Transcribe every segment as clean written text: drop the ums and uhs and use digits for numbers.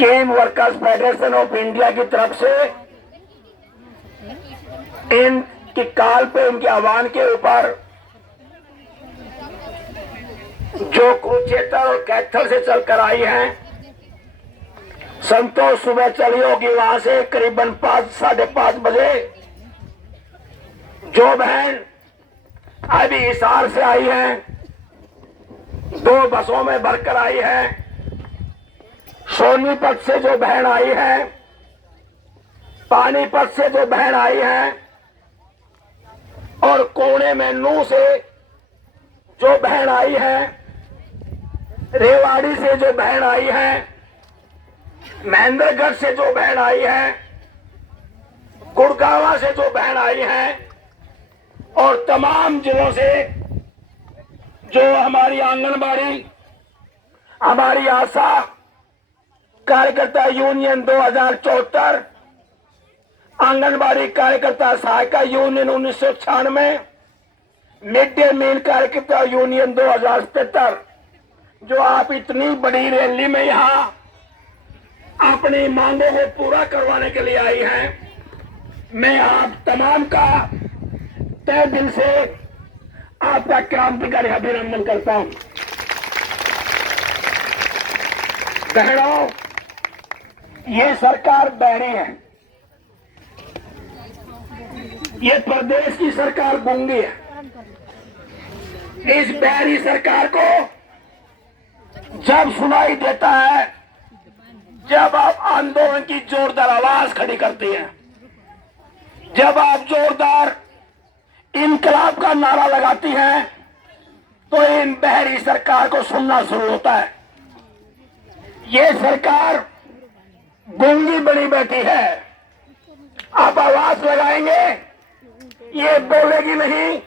Scheme workers federation of India की तरफ से इनकी काल पे, इनके आह्वान के ऊपर जो कुरुक्षेत्र और कैथल से चलकर आई हैं, संतोष सुबह चली होगी वहां से करीबन 5-5:30 बजे। जो बहन अभी हिसार से आई है, 2 बसों में भरकर आई है। सोनीपत से जो बहन आई है, पानीपत से जो बहन आई है, और कोने में नू से जो बहन आई है, रेवाड़ी से जो बहन आई है, महेंद्रगढ़ से जो बहन आई है, गुड़गांव से जो बहन आई है, और तमाम जिलों से जो हमारी आंगनबाड़ी, हमारी आशा कार्यकर्ता यूनियन 2074, आंगनबाड़ी कार्यकर्ता सहायिका यूनियन 1996, मिड डे मील कार्यकर्ता यूनियन 2077, जो आप इतनी बड़ी रैली में यहाँ अपनी मांगों को पूरा करवाने के लिए आई हैं, मैं आप तमाम का तहे दिल से आपका क्रांतिकारी अभिनंदन करता हूं। बहनों, ये सरकार बहरी है, ये प्रदेश की सरकार गूंगी है। इस बहरी सरकार को जब सुनाई देता है, जब आप आंदोलन की जोरदार आवाज खड़ी करती हैं, जब आप जोरदार इनकलाब का नारा लगाती हैं, तो इन बहरी सरकार को सुनना शुरू होता है। ये सरकार गूंगी बनी बैठी है। आप आवाज लगाएंगे, ये बोलेगी नहीं।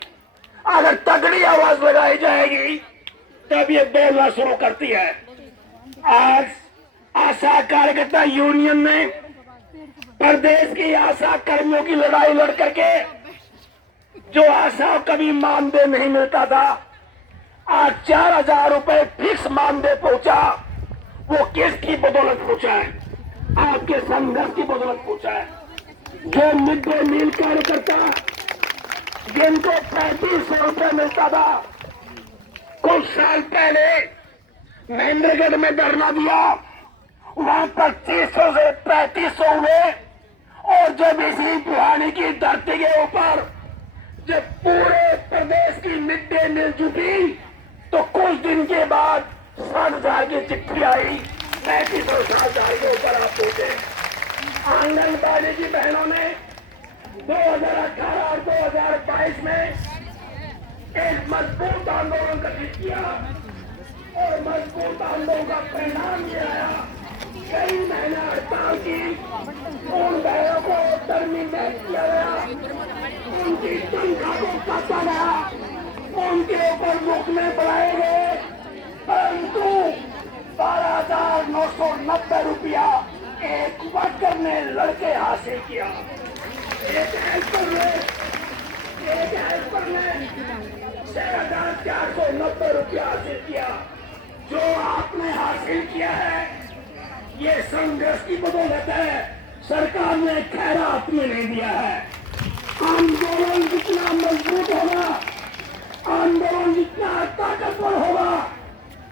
अगर तगड़ी आवाज लगाई जाएगी तब ये बोलना शुरू करती है। आज आशा कार्यकर्ता यूनियन ने प्रदेश की आशा कर्मियों की लड़ाई लड़ करके जो आशा कभी मानदेय नहीं मिलता था, आज 4000 रुपए फिक्स मानदेय पहुंचा। वो किसकी बदौलत पहुंचा है? आपके संघर्ष की बदौलत पहुंचा है। जो मिड डे मील कार्यकर्ता जिनको 3500 रुपए मिलता था, कुछ साल पहले महेंद्रगढ़ में धरना दिया, वहां 2500 से 3500 हुए। और जब इसी पुरानी की धरती के ऊपर जब पूरे प्रदेश की मिड डे मील जुटी, तो कुछ दिन के बाद 60,000 की चिट्ठी आई। 3500 60,000 के ऊपर आप पहुंचे। आंगनबाड़ी की बहनों ने 2018 और 2022 में एक मजबूत आंदोलन गठित किया, और मजबूत आंदोलन का परिणाम ये आया, कई महीने हड़ताल की, उन बहनों को टर्मिनेट किया गया, उनकी तनख्वाह को काटा गया, उनके ऊपर मुकदमे बढ़ाए गए, परंतु 12,990 रुपया एक वर्कर ने लड़के हासिल किया। एक हेल्पर ने 6,490 रुपया हासिल किया। जो आपने हासिल किया है, ये संघर्ष की बदौलत है। सरकार ने खैरात में नहीं दिया है। आंदोलन जितना मजबूत होगा, आंदोलन जितना ताकतवर होगा,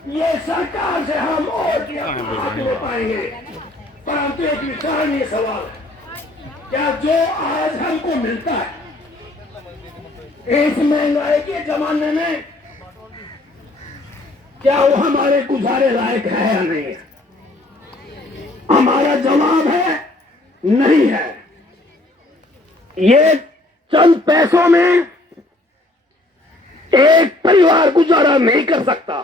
ये सरकार से हम और हाथ ले पाएंगे। परंतु एक विचारणीय सवाल, क्या जो आज हमको मिलता है इस महंगाई के जमाने में, क्या वो हमारे गुजारे लायक है या नहीं है? हमारा जवाब है नहीं है। ये चंद पैसों में एक परिवार गुजारा नहीं कर सकता।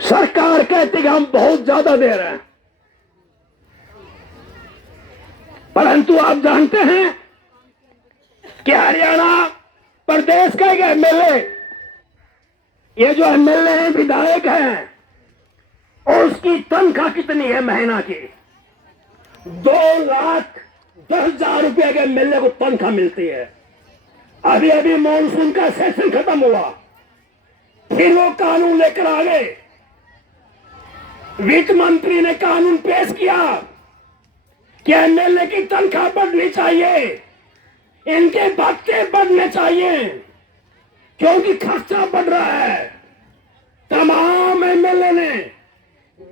सरकार कहती कि हम बहुत ज्यादा दे रहे हैं, परंतु आप जानते हैं कि हरियाणा प्रदेश का एक एमएलए, ये जो एमएलए है, विधायक है, और उसकी तनख्वाह कितनी है महीना की? 2,10,000 रुपया के एमएलए को तनख्वाह मिलती है। अभी अभी मॉनसून का सेशन खत्म हुआ, फिर वो कानून लेकर आ गए, वित्त मंत्री ने कानून पेश किया कि एमएलए की तनख्वाह बढ़नी चाहिए, इनके भत्ते बढ़ने चाहिए, क्योंकि खर्चा बढ़ रहा है। तमाम एमएलए ने,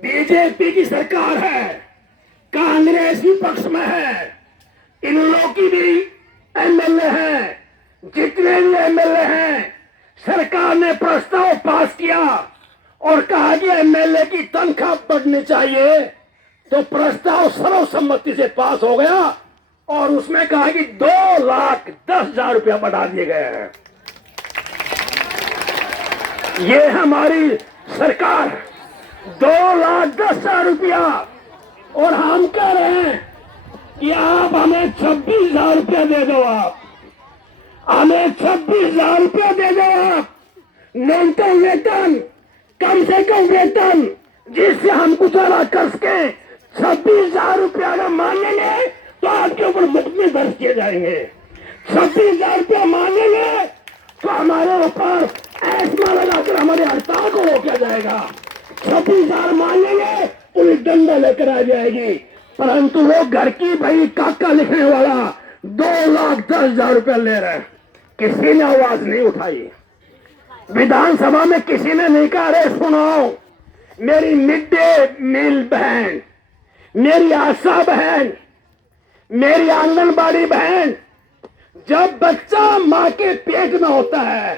बीजेपी की सरकार है, कांग्रेस भी पक्ष में है, इन लोगों की भी एमएलए हैं, जितने भी एमएलए हैं, सरकार ने प्रस्ताव पास किया और कहा कि एमएलए की तनख्वाह बढ़नी चाहिए। तो प्रस्ताव सर्वसम्मति से पास हो गया और उसमें कहा कि 2,10,000 रुपया बढ़ा दिए गए हैं। ये हमारी सरकार 2,10,000 रुपया, और हम कह रहे हैं कि आप हमें 26,000 रुपया दे दो। आप हमें 26,000 रुपया दे दो। आप न्यूनतम वेतन, कम से कम वेतन, जिससे हम गुजारा कर सके, 26,000 रुपया अगर मांगेंगे तो आपके ऊपर मुकदमे दर्ज किए जाएंगे। 26,000 रुपया मांगेंगे तो हमारे ऊपर एस्मा लगाकर हमारे हड़ताल को रोका जाएगा। 26,000 मांगेंगे, पुलिस डंडा लेकर आ जाएगी। परंतु वो घर की भाई काका लिखने वाला 2,10,000 रुपया ले रहे हैं। किसी ने आवाज नहीं उठाई। विधानसभा में किसी ने नहीं कहा, अरे सुनो, मेरी मिड डे मील बहन, मेरी आशा बहन, मेरी आंगनबाड़ी बहन, जब बच्चा मां के पेट में होता है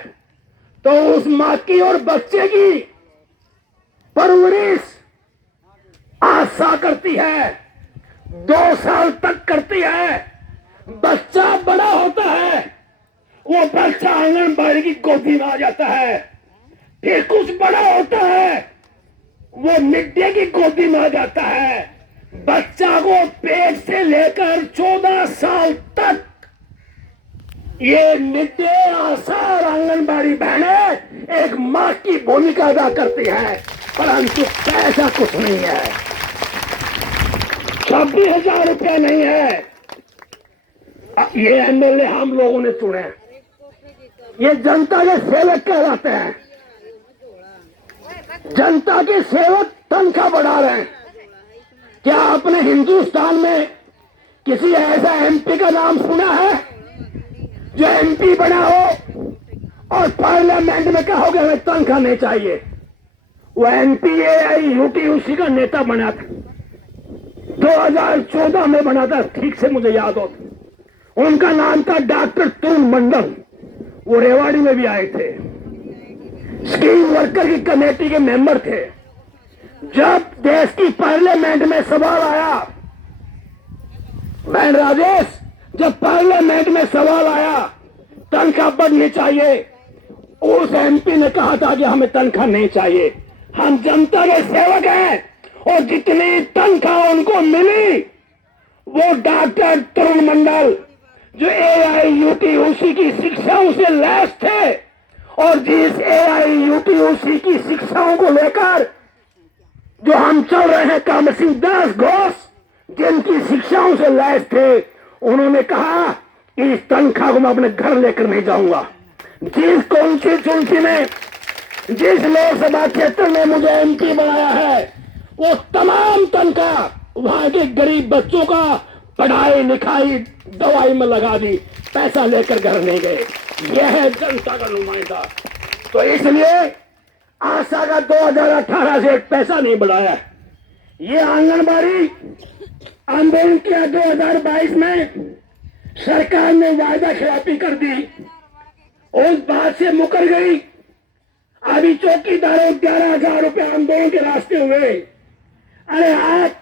तो उस मां की और बच्चे की परवरिश आशा करती है, 2 साल तक करती है। बच्चा बड़ा होता है, वो बच्चा आंगनबाड़ी की गोदी में आ जाता है। फिर कुछ बड़ा होता है, वो मिड डे की गोदी में आ जाता है। बच्चा को पेट से लेकर 14 साल तक ये मिड डे, आशा और आंगनबाड़ी बहनें एक मां की भूमिका अदा करती हैं, परंतु पैसा कुछ नहीं है। 26,000 रुपया नहीं है। ये एमएलए हम लोगों ने चुने, ये जनता के सेवक कहलाते हैं। जनता के सेवक तनख्वाह बढ़ा रहे हैं। क्या आपने हिंदुस्तान में किसी ऐसा एमपी का नाम सुना है जो एमपी बना हो और पार्लियामेंट में कहोगे हमें तनख्वाह नहीं चाहिए? वो एमपी AIUTUC का नेता बना था, 2014 में बना था, ठीक से मुझे याद हो। उनका नाम था डॉक्टर तरुण मंडल। वो रेवाड़ी में भी आए थे, स्कीम वर्कर की कमेटी के मेंबर थे। जब देश की पार्लियामेंट में सवाल आया, बहन राजेश, जब पार्लियामेंट में सवाल आया तनख्वाह बढ़नी चाहिए, उस एमपी ने कहा था कि हमें तनख्वाह नहीं चाहिए, हम जनता के सेवक हैं। और जितनी तनख्वाह उनको मिली, वो डॉक्टर तरुण मंडल जो AIUTUC की शिक्षाओं से लैस थे, और जिस AIUTUC की शिक्षाओं को लेकर जो हम चल रहे हैं, कामसिंह दास घोष जिनकी शिक्षाओं से लैस थे, उन्होंने कहा कि इस तनख्वाह को मैं अपने घर लेकर नहीं जाऊंगा। जिस कॉन्स्टिट्यूंसी में, जिस लोकसभा क्षेत्र में मुझे एमपी बनाया है, वो तमाम तनख्वाह वहां के गरीब बच्चों का पढ़ाई लिखाई दवाई में लगा दी, पैसा लेकर घर नहीं गए। यह है जनता का नुमाइंदा। तो इसलिए आशा का 2018 से पैसा नहीं बढ़ाया। ये आंगनबाड़ी आंदोलन किया 2022 में, सरकार ने वायदा खिलाफी कर दी, उस बात से मुकर गई। अभी चौकीदारों 11,000 रुपये आंदोलन के रास्ते हुए। अरे आप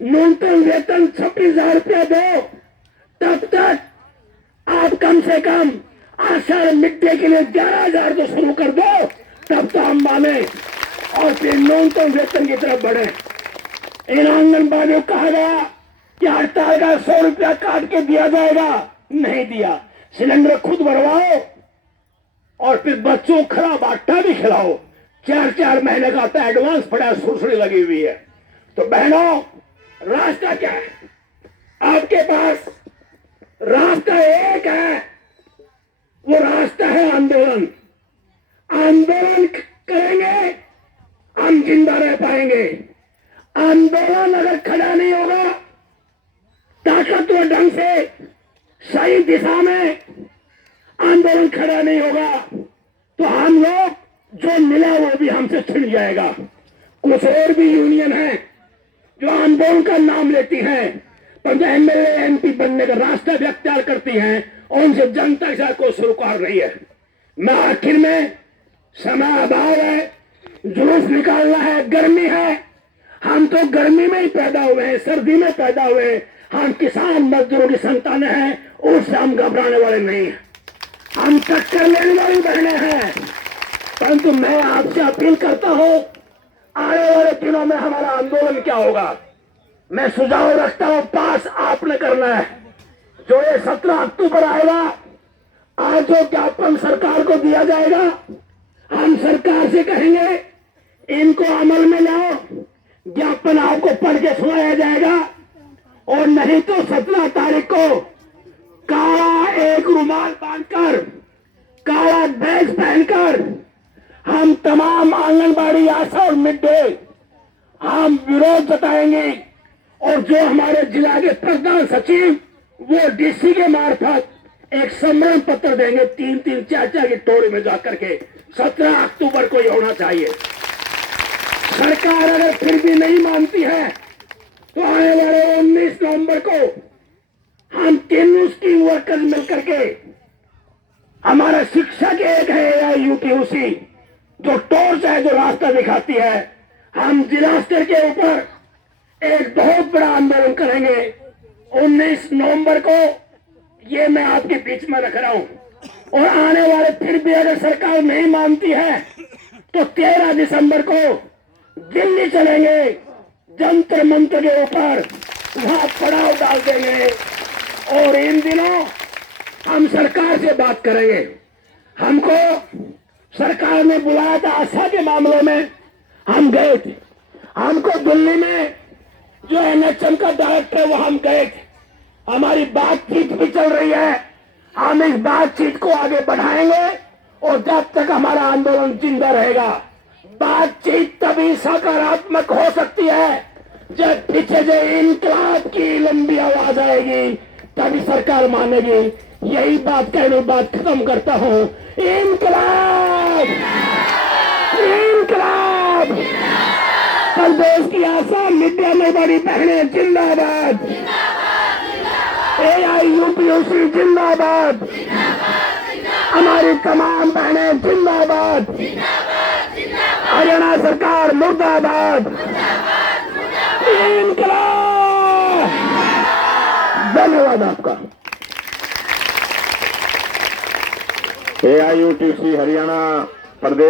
न्यूनतम वेतन 26,000 रुपया दो, तब तक आप कम से कम आशा मिड डे के लिए 11,000 तो शुरू कर दो, तब तो हम माने और फिर न्यूनतम वेतन की तरफ बढ़े। इन आंगनबाड़ियों को कहा गया कि हड़ताल का 100 रुपया काट के दिया जाएगा, नहीं दिया। सिलेंडर खुद भरवाओ और फिर बच्चों को खराब आटा भी खिलाओ। 4-4 महीने का आता एडवांस पड़ा, सुरसुरी लगी हुई है। तो बहनों, रास्ता क्या है? आपके पास रास्ता एक है, वो रास्ता है आंदोलन। आंदोलन करेंगे, हम जिंदा रह पाएंगे। आंदोलन अगर खड़ा नहीं होगा ताकतवर ढंग से, सही दिशा में आंदोलन खड़ा नहीं होगा तो हम लोग जो मिला वो भी हमसे छिन जाएगा। कुछ और भी यूनियन है जो आंदोलन का नाम लेती हैं, पर जो एमएलए एमपी बनने का रास्ता भी अख्तियार करती हैं और उनसे जनता के साथ को शुरू कर रही है। मैं आखिर में, समय अभाव है, जुलूस निकालना है, गर्मी है, हम तो गर्मी में ही पैदा हुए हैं, सर्दी में पैदा हुए हैं, हम किसान मजदूरों की संतानें हैं, उससे हम घबराने वाले नहीं हैं, हम टक्कर लेने वाली बहने हैं। परंतु मैं आपसे अपील करता हूं, आने वाले दिनों में हमारा आंदोलन क्या होगा, मैं सुझाव रखता हूं, पास आपने करना है। जो ये 17 अक्टूबर आएगा, आज जो ज्ञापन सरकार को दिया जाएगा, हम सरकार से कहेंगे इनको अमल में लाओ, ज्ञापन आपको पढ़ के सुनाया जाएगा, और नहीं तो 17 तारीख को काला एक रुमाल बांधकर, काला ड्रेस पहनकर हम तमाम आंगनबाड़ी आशा और मिड डे हम विरोध जताएंगे। और जो हमारे जिला के प्रधान सचिव वो डीसी के मार्फत एक सम्मेलन पत्र देंगे, 3-3 4-4 की टोली में जाकर के 17 अक्टूबर को ये होना चाहिए। सरकार अगर फिर भी नहीं मानती है तो आने वाले 19 नवंबर को हम तीनों स्कीम वर्कर्स मिलकर के, हमारा शिक्षक एक है यूपीयूसी जो टॉर्च है, जो रास्ता दिखाती है, हम जिला स्तर के ऊपर एक बहुत बड़ा आंदोलन करेंगे 19 नवंबर को। ये मैं आपके बीच में रख रहा हूं। और आने वाले फिर भी अगर सरकार नहीं मानती है तो 13 दिसंबर को दिल्ली चलेंगे, जंतर मंतर के ऊपर वहां पड़ाव डाल देंगे। और इन दिनों हम सरकार से बात करेंगे। हमको सरकार ने बुलाया था आशा के मामले में, हम गए थे। हमको दिल्ली में जो एनएचएम का डायरेक्टर वो हम गए थे। हमारी बातचीत भी चल रही है, हम इस बातचीत को आगे बढ़ाएंगे और जब तक हमारा आंदोलन जिंदा रहेगा। बातचीत तभी सकारात्मक हो सकती है जब पीछे से इनकलाब की लंबी आवाज आएगी, तभी सरकार मानेगी। यही बात कहने बात खत्म करता हूं। इनकलाब, इनकलाब, प्रदेश की आशा मीडिया में बड़ी बहनें जिंदाबाद, एआईयूपीयूसी जिंदाबाद, हमारी तमाम बहनें जिंदाबाद, हरियाणा सरकार मुर्दाबाद, इनकलाब। धन्यवाद आपका। एआईयूटीसी हरियाणा प्रदेश